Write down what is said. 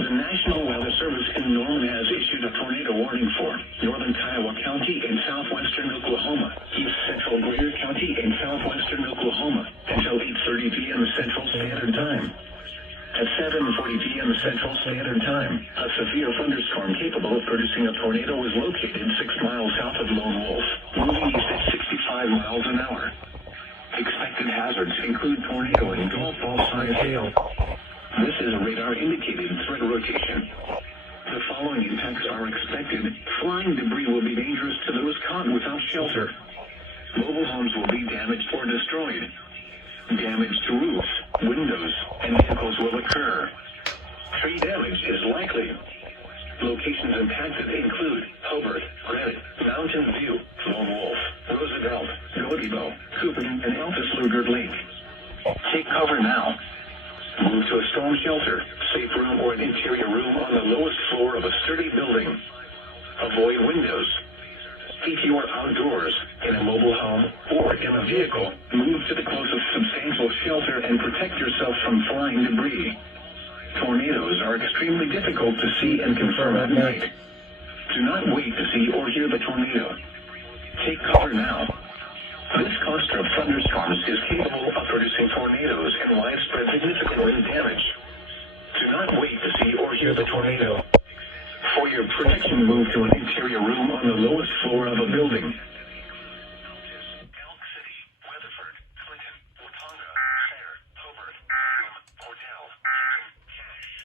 The National Weather Service in Norman has issued a tornado warning for northern Kiowa County and southwestern Oklahoma, east central Greer County and southwestern Oklahoma until 8:30 p.m. Central Standard Time. At 7:40 p.m. Central Standard Time, a severe thunderstorm capable of producing a tornado was located 6 miles south of Lone Wolf, moving east at 65 miles an hour. Expected hazards include tornado and golf ball-sized hail. This is a radar-indicated threat rotation. The following impacts are expected. Flying debris will be dangerous to those caught without shelter. Mobile homes will be damaged or destroyed. Damage to roofs, windows, and vehicles will occur. Tree damage is likely. Locations impacted include Hobart, Granite, Mountain View, Lone Wolf, Roosevelt, Godibo, Coopin, and Altus-Lugard Lake. Take cover now. Move to a storm shelter, safe room, or an interior room on the lowest floor of a sturdy building. Avoid windows. If you are outdoors, in a mobile home, or in a vehicle, move to the closest substantial shelter and protect yourself from flying debris. Tornadoes are extremely difficult to see and confirm at night. Do not wait to see or hear the tornado. Take cover now. This cluster of thunderstorms is capable of producing tornadoes and widespread significant wind damage. Do not wait to see or hear the tornado. For your protection, move to an interior room on the lowest floor of a building.